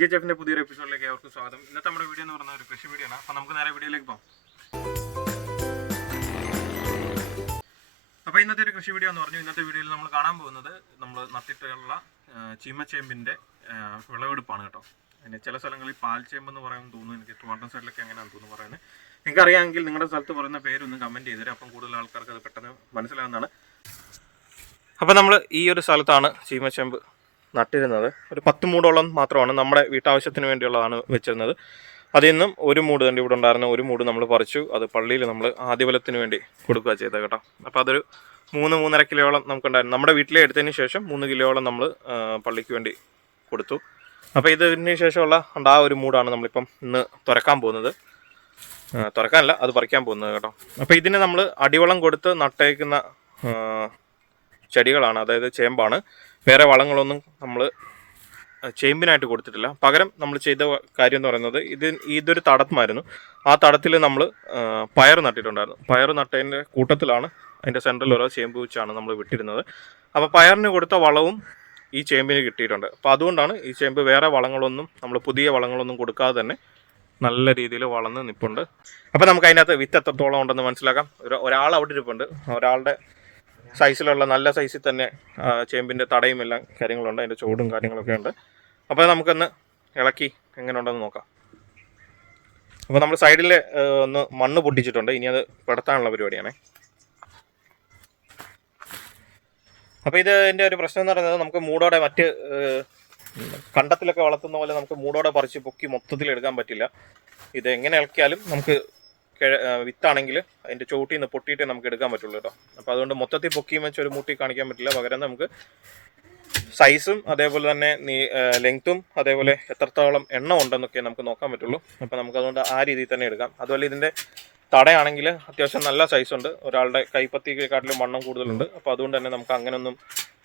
GHFന്റെ പുതിയൊരു എപ്പിസോഡിലേക്ക് അവർക്ക് സ്വാഗതം. ഇന്നത്തെ നമ്മുടെ വീഡിയോ എന്ന് പറയുന്ന ഒരു കൃഷി വീഡിയോ ആണ്. അപ്പോൾ നമുക്ക് നേരെ വീഡിയോയിലേക്ക് പോകാം. അപ്പോൾ ഇന്നത്തെ ഒരു കൃഷി വീഡിയോ എന്ന് പറഞ്ഞു, ഇന്നത്തെ വീഡിയോയിൽ നമ്മൾ കാണാൻ പോകുന്നത് നമ്മൾ നട്ടിട്ടുള്ള ചീമച്ചേമ്പിൻ്റെ വിളവെടുപ്പാണ് കേട്ടോ. പിന്നെ ചില സ്ഥലങ്ങളിൽ പാൽച്ചേമ്പ് എന്ന് പറയുമെന്ന് തോന്നുന്നു, എനിക്ക് ട്രിവാൻഡ്രം സൈഡിലൊക്കെ അങ്ങനെയാണെന്ന് തോന്നുന്നു പറയുന്നത്. നിങ്ങൾക്കറിയാമെങ്കിൽ നിങ്ങളുടെ സ്ഥലത്ത് പറയുന്ന പേരൊന്ന് കമൻറ്റ് ചെയ്തേരും, അപ്പം കൂടുതൽ ആൾക്കാർക്ക് അത് പെട്ടെന്ന് മനസ്സിലാകുന്നതാണ്. അപ്പോൾ നമ്മൾ ഈ ഒരു സ്ഥലത്താണ് ചീമച്ചേമ്പ് നട്ടിരുന്നത്. ഒരു 10 മൂടോളം മാത്രമാണ് നമ്മുടെ വീട്ടാവശ്യത്തിന് വേണ്ടിയുള്ളതാണ് വെച്ചിരുന്നത്. അതിൽ നിന്നും ഒരു മൂട് തന്നെ ഇവിടെ ഉണ്ടായിരുന്ന ഒരു മൂട് നമ്മൾ പറിച്ചു. അത് പള്ളിയിൽ നമ്മൾ ആദ്യബലത്തിന് വേണ്ടി കൊടുക്കുക ചെയ്തത് കേട്ടോ. അപ്പോൾ അതൊരു 3-3.5 കിലോയോളം നമുക്കുണ്ടായിരുന്നു. നമ്മുടെ വീട്ടിലെ എടുത്തതിന് ശേഷം 3 കിലോയോളം നമ്മൾ പള്ളിക്ക് വേണ്ടി കൊടുത്തു. അപ്പോൾ ഇതിന് ശേഷമുള്ള ആ ഒരു മൂടാണ് നമ്മളിപ്പം ഇന്ന് തുറക്കാൻ പോകുന്നത്. തുറക്കാനല്ല, അത് പറിക്കാൻ പോകുന്നത് കേട്ടോ. അപ്പോൾ ഇതിന് നമ്മൾ അടിവളം കൊടുത്ത് നട്ടേക്കുന്ന ചെടികളാണ്, അതായത് ചേമ്പാണ്. വേറെ വളങ്ങളൊന്നും നമ്മൾ ചേമ്പിനായിട്ട് കൊടുത്തിട്ടില്ല. പകരം നമ്മൾ ചെയ്ത കാര്യം എന്ന് പറയുന്നത്, ഇതൊരു തടമായിരുന്നു. ആ തടത്തിൽ നമ്മൾ പയർ നട്ടിട്ടുണ്ടായിരുന്നു. പയർ നട്ടതിൻ്റെ കൂട്ടത്തിലാണ് അതിൻ്റെ സെൻട്രൽ ഓരോ ചേമ്പ് വെച്ചാണ് നമ്മൾ വിട്ടിരുന്നത്. അപ്പോൾ പയറിന് കൊടുത്ത വളവും ഈ ചേമ്പിന് കിട്ടിയിട്ടുണ്ട്. അപ്പോൾ അതുകൊണ്ടാണ് ഈ ചേമ്പ് വേറെ വളങ്ങളൊന്നും നമ്മൾ പുതിയ വളങ്ങളൊന്നും കൊടുക്കാതെ തന്നെ നല്ല രീതിയിൽ വളർന്ന് നിൽപ്പുണ്ട്. അപ്പോൾ നമുക്ക് അതിനകത്ത് വിത്ത് എത്രത്തോളം ഉണ്ടെന്ന് മനസ്സിലാക്കാം. ഒരാൾ അവിടെ ഇരിപ്പുണ്ട്. ഒരാളുടെ സൈസിലുള്ള നല്ല സൈസിൽ തന്നെ ചേമ്പിൻ്റെ തടയും എല്ലാം കാര്യങ്ങളുണ്ട്, അതിൻ്റെ ചൂടും കാര്യങ്ങളൊക്കെ ഉണ്ട്. അപ്പോൾ നമുക്കൊന്ന് ഇളക്കി എങ്ങനെ ഉണ്ടെന്ന് നോക്കാം. അപ്പോൾ നമ്മൾ സൈഡിൽ ഒന്ന് മണ്ണ് പൊട്ടിച്ചിട്ടുണ്ട്, ഇനി അത് പെടുത്താനുള്ള പരിപാടിയാണ്. അപ്പോൾ ഇതിൻ്റെ ഒരു പ്രശ്നം എന്ന് പറയുന്നത്, നമുക്ക് മൂടോടെ മറ്റ് കണ്ടത്തിലൊക്കെ വളർത്തുന്ന പോലെ നമുക്ക് മൂടോടെ പറിച്ച് പൊക്കി മൊത്തത്തിൽ എടുക്കാൻ പറ്റില്ല. ഇത് എങ്ങനെ ഇളക്കിയാലും നമുക്ക് വിത്താണെങ്കിൽ അതിൻ്റെ ചോട്ടിൽ നിന്ന് പൊട്ടിയിട്ടേ നമുക്ക് എടുക്കാൻ പറ്റുള്ളൂ കേട്ടോ. അപ്പോൾ അതുകൊണ്ട് മൊത്തത്തിൽ പൊക്കിയും വെച്ച് ഒരു മൂട്ടി കാണിക്കാൻ പറ്റില്ല. പകരം നമുക്ക് സൈസും അതേപോലെ തന്നെ ലെങ്ത്തും അതേപോലെ എത്രത്തോളം എണ്ണം ഉണ്ടെന്നൊക്കെ നമുക്ക് നോക്കാൻ പറ്റുള്ളൂ. അപ്പോൾ നമുക്കതുകൊണ്ട് ആ രീതിയിൽ തന്നെ എടുക്കാം. അതുപോലെ ഇതിൻ്റെ തടയാണെങ്കിൽ അത്യാവശ്യം നല്ല സൈസുണ്ട്. ഒരാളുടെ കൈപ്പത്തിയെക്കാട്ടിലും വണ്ണം കൂടുതലുണ്ട്. അപ്പോൾ അതുകൊണ്ട് തന്നെ നമുക്ക് അങ്ങനെയൊന്നും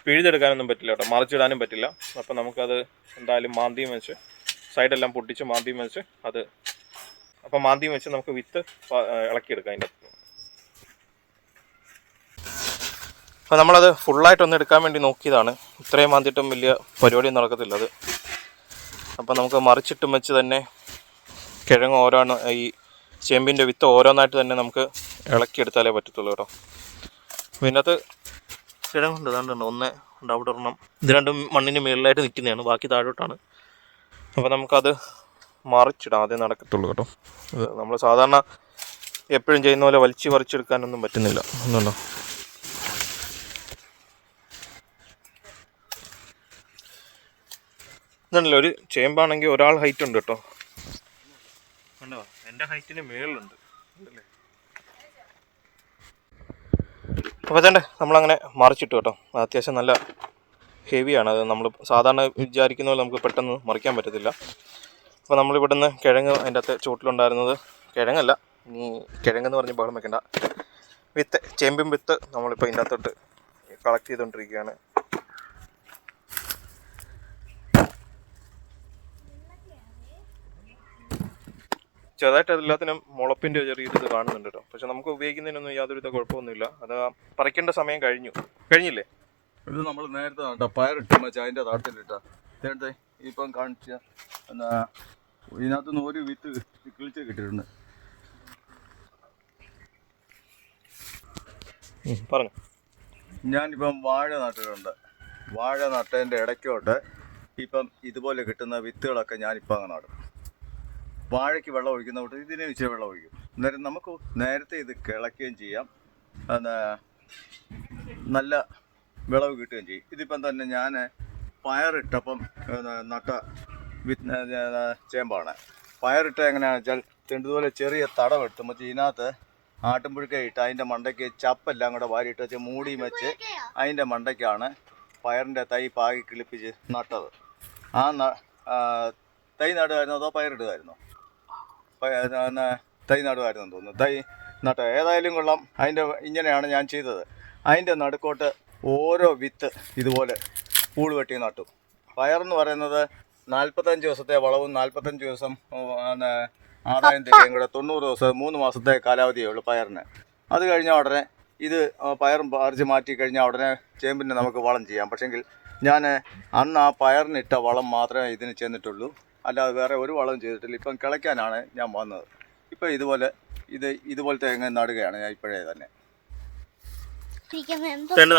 പിഴുതെടുക്കാനൊന്നും പറ്റില്ല കേട്ടോ, മറിച്ചിടാനും പറ്റില്ല. അപ്പോൾ നമുക്കത് എന്തായാലും മാന്തിയും വെച്ച് സൈഡെല്ലാം പൊട്ടിച്ച് മാന്തിയും വെച്ച് അപ്പോൾ മാന്തിയും വെച്ച് നമുക്ക് വിത്ത് ഇളക്കിയെടുക്കാം അതിൻ്റെ. അപ്പോൾ നമ്മളത് ഫുള്ളായിട്ടൊന്ന് എടുക്കാൻ വേണ്ടി നോക്കിയതാണ്. ഇത്രയും മാന്തിയിട്ടും വലിയ പരിപാടിയൊന്നും നടക്കത്തില്ല അത്. അപ്പോൾ നമുക്ക് മറിച്ചിട്ടും വെച്ച് തന്നെ കിഴങ്ങ് ഓരോന്ന്, ഈ ചേമ്പിൻ്റെ വിത്ത് ഓരോന്നായിട്ട് തന്നെ നമുക്ക് ഇളക്കിയെടുത്താലേ പറ്റത്തുള്ളൂ കേട്ടോ. അപ്പോൾ ഇതിനകത്ത് കിഴങ്ങുണ്ട്, ഇതാണ്ടുണ്ട്, ഒന്ന് ഉണ്ട് അവിടെ ഒരെണ്ണം. ഇത് രണ്ടും മണ്ണിന് മുകളിലായിട്ട് നിൽക്കുന്നതാണ്, ബാക്കി താഴോട്ടാണ്. അപ്പോൾ നമുക്കത് മറിച്ചിടാം, അതേ നടക്കത്തുള്ളൂ കേട്ടോ. നമ്മൾ സാധാരണ എപ്പോഴും ചെയ്യുന്ന പോലെ വലിച്ച് പറിച്ചെടുക്കാനൊന്നും പറ്റുന്നില്ല. ഒന്നുണ്ടോ, ഇതല്ല ഒരു ചേമ്പാണെങ്കിൽ ഒരാൾ ഹൈറ്റ് ഉണ്ട് കേട്ടോ. കണ്ടോ, എൻ്റെ ഹൈറ്റിന് മുകളിലുണ്ട്. അപ്പോൾ തന്നെ നമ്മളങ്ങനെ മറിച്ചിട്ടു കേട്ടോ. അത്യാവശ്യം നല്ല ഹെവിയാണ് അത്. നമ്മൾ സാധാരണ വിചാരിക്കുന്ന പോലെ നമുക്ക് പെട്ടെന്ന് മറിക്കാൻ പറ്റത്തില്ല. അപ്പോൾ നമ്മളിവിടെ നിന്ന് കിഴങ്ങ് അതിൻ്റെ അകത്ത് ചുവട്ടിലുണ്ടായിരുന്നത്, കിഴങ്ങല്ല, ഇനി കിഴങ്ങെന്ന് പറഞ്ഞ് ബഹളം വെക്കണ്ട, വിത്ത്, ചേമ്പും വിത്ത് നമ്മളിപ്പോൾ ഇതിൻ്റെ അകത്തോട്ട് കളക്ട് ചെയ്തുകൊണ്ടിരിക്കുകയാണ്. ചെറുതായിട്ട് എല്ലാത്തിനും മുളപ്പിൻ്റെ ചെറിയൊരു ഇത് കാണുന്നുണ്ട് കേട്ടോ. പക്ഷെ നമുക്ക് ഉപയോഗിക്കുന്നതിനൊന്നും യാതൊരുവിധ കുഴപ്പമൊന്നുമില്ല. അത് പറിക്കേണ്ട സമയം കഴിഞ്ഞില്ലേ? ഇത് നമ്മൾ നേരത്തെ നട്ട പയറിട്ട് വെച്ചാൽ അതിൻ്റെ താട്ടിലിട്ട നേരത്തെ ഇപ്പം കാണിച്ച എന്നാ ഇതിനകത്തുനിന്ന് ഒരു വിത്ത് കിളിച്ച് കിട്ടിയിട്ടുണ്ട്. പറഞ്ഞു, ഞാനിപ്പം വാഴ നട്ടിട്ടുണ്ട്. വാഴ നട്ടതിൻ്റെ ഇടയ്ക്കോട്ട് ഇപ്പം ഇതുപോലെ കിട്ടുന്ന വിത്തുകളൊക്കെ ഞാനിപ്പം അങ്ങ് നടും. വാഴയ്ക്ക് വെള്ളം ഒഴിക്കുന്ന തൊട്ട് ഇതിനെ ഇച്ചിരി വെള്ളം ഒഴിക്കും. അന്നേരം നമുക്ക് നേരത്തെ ഇത് കിളയ്ക്കുകയും ചെയ്യാം, നല്ല വിളവ് കിട്ടുകയും ചെയ്യും. ഇതിപ്പം തന്നെ ഞാൻ പയറിട്ടപ്പം നട്ട ചേമ്പാണ്. പയറിട്ട എങ്ങനെയാണെന്ന് വെച്ചാൽ ഇതുപോലെ ചെറിയ തടമെടുത്ത് മറ്റേ ഇതിനകത്ത് ആട്ടുമ്പുഴുക്ക ഇട്ട് അതിൻ്റെ മണ്ടയ്ക്ക് ചപ്പെല്ലാം കൂടെ വാരിയിട്ട് വെച്ച് മൂടിയും വെച്ച് അതിൻ്റെ മണ്ടയ്ക്കാണ് പയറിൻ്റെ തൈ പാകി കിളിപ്പിച്ച് നട്ടത്. ആ തൈ നടുമായിരുന്നോ അതോ പയറിടുമായിരുന്നോ? തൈ നടുമായിരുന്നു തോന്നുന്നു. തൈ നട്ട ഏതായാലും കൊള്ളാം. അതിൻ്റെ ഇങ്ങനെയാണ് ഞാൻ ചെയ്തത്. അതിൻ്റെ നടുക്കോട്ട് ഓരോ വിത്ത് ഇതുപോലെ പൂള് വെട്ടി നട്ടു. പയറെന്ന് പറയുന്നത് 45 ദിവസത്തെ വളവും 45 ദിവസം ആദായം തരികയും കൂടെ 90 ദിവസം 3 മാസത്തെ കാലാവധിയേ ഉള്ളൂ പയറിന്. അത് കഴിഞ്ഞാൽ ഉടനെ ഇത് പയറും പറിച്ച് മാറ്റി കഴിഞ്ഞാൽ ഉടനെ ചേമ്പിന് നമുക്ക് വളം ചെയ്യാം. പക്ഷെങ്കിൽ ഞാൻ അന്ന് ആ പയറിനിട്ട വളം മാത്രമേ ഇതിന് ചെന്നിട്ടുള്ളൂ, അല്ലാതെ വേറെ ഒരു വളവും ചെയ്തിട്ടില്ല. ഇപ്പം കിളയ്ക്കാനാണ് ഞാൻ വന്നത്. ഇപ്പം ഇതുപോലത്തെ തെങ്ങ് നടുകയാണ് ഞാൻ ഇപ്പോഴേ തന്നെ.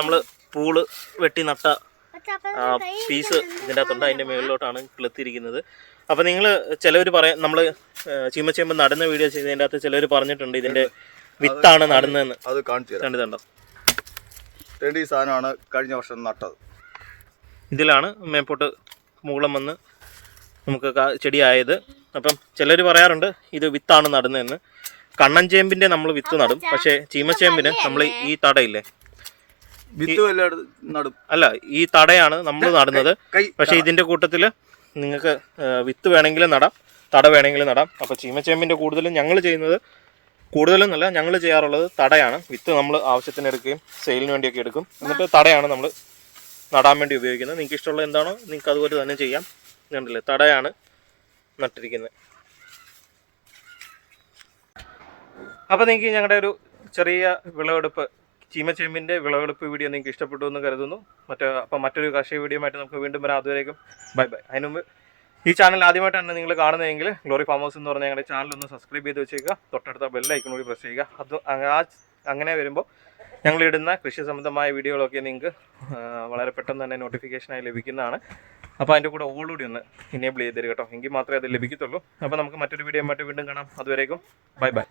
നമ്മൾ പൂള് വെട്ടി നട്ട പീസ് ഇതിൻ്റെ അകത്തുണ്ട്. അതിൻ്റെ മുകളിലോട്ടാണ് കിളുത്തിരിക്കുന്നത്. അപ്പോൾ നിങ്ങൾ ചിലവർ പറയാം, നമ്മൾ ചീമച്ചേമ്പ് നടുന്ന വീഡിയോ ചെയ്തതിൻ്റെ അകത്ത് ചിലവർ പറഞ്ഞിട്ടുണ്ട് ഇതിൻ്റെ വിത്താണ് നടുന്നതെന്ന്. അത് കാണിച്ചു തരാം. ഈ സാധനമാണ് കഴിഞ്ഞ വർഷം നട്ടത്. ഇതിലാണ് മേപ്പോട്ട് മൂളം വന്ന് നമുക്ക് ചെടിയായത്. അപ്പം ചിലർ പറയാറുണ്ട് ഇത് വിത്താണ് നടുന്നതെന്ന്. കണ്ണൻ ചേമ്പിൻ്റെ നമ്മൾ വിത്ത് നടും, പക്ഷേ ചീമച്ചേമ്പിന് നമ്മൾ ഈ തടയില്ലേ, വിത്ത് നടും. അല്ല, ഈ തടയാണ് നമ്മൾ നടുന്നത്. പക്ഷേ ഇതിൻ്റെ കൂട്ടത്തിൽ നിങ്ങൾക്ക് വിത്ത് വേണമെങ്കിലും നടാം, തട വേണമെങ്കിലും നടാം. അപ്പോൾ ചീമച്ചേമ്പിൻ്റെ കൂടുതലും നല്ല ഞങ്ങൾ ചെയ്യാറുള്ളത് തടയാണ്. വിത്ത് നമ്മൾ ആവശ്യത്തിന് എടുക്കുകയും സെയിലിന് വേണ്ടിയൊക്കെ എടുക്കും. എന്നിട്ട് തടയാണ് നമ്മൾ നടാൻ വേണ്ടി ഉപയോഗിക്കുന്നത്. നിങ്ങൾക്ക് ഇഷ്ടമുള്ള എന്താണോ നിങ്ങൾക്ക് അതുപോലെ തന്നെ ചെയ്യാം. കണ്ടില്ലേ, തടയാണ് നട്ടിരിക്കുന്നത്. അപ്പോൾ നിങ്ങൾക്ക് ഞങ്ങളുടെ ഒരു ചെറിയ വിളവെടുപ്പ്, ചീമച്ചേമ്പിൻ്റെ വിളവെടുപ്പ് വീഡിയോ നിങ്ങൾക്ക് ഇഷ്ടപ്പെട്ടു എന്ന് കരുതുന്നു. അപ്പോൾ മറ്റൊരു കാർഷിക വീഡിയോ ആയിട്ട് നമുക്ക് വീണ്ടും വരാം. അതുവരേക്കും ബൈ ബൈ. അതിന് മുമ്പ് ഈ ചാനൽ ആദ്യമായിട്ടാണ് നിങ്ങൾ കാണുന്നതെങ്കിൽ ഗ്ലോറി ഫാം ഹൗസ് എന്ന് പറഞ്ഞ ഞങ്ങളുടെ ചാനൽ ഒന്ന് സബ്സ്ക്രൈബ് ചെയ്ത് വെച്ചേക്കുക. തൊട്ടടുത്ത ബെൽ ഐക്കൺ കൂടി പ്രസ് ചെയ്യുക. അങ്ങനെ വരുമ്പോൾ ഞങ്ങളിടുന്ന കൃഷി സംബന്ധമായ വീഡിയോകളൊക്കെ നിങ്ങൾക്ക് വളരെ പെട്ടെന്ന് തന്നെ നോട്ടിഫിക്കേഷനായി ലഭിക്കുന്നതാണ്. അപ്പോൾ അതിൻ്റെ കൂടെ ഓൾറെഡി ഒന്ന് ഇനേബിൾ ചെയ്ത് തരിക കേട്ടോ, എങ്കിൽ മാത്രമേ അത് ലഭിക്കത്തുള്ളൂ. അപ്പോൾ നമുക്ക് മറ്റൊരു വീഡിയോ ആയിട്ട് വീണ്ടും കാണാം. അതുവരേക്കും ബൈ ബൈ.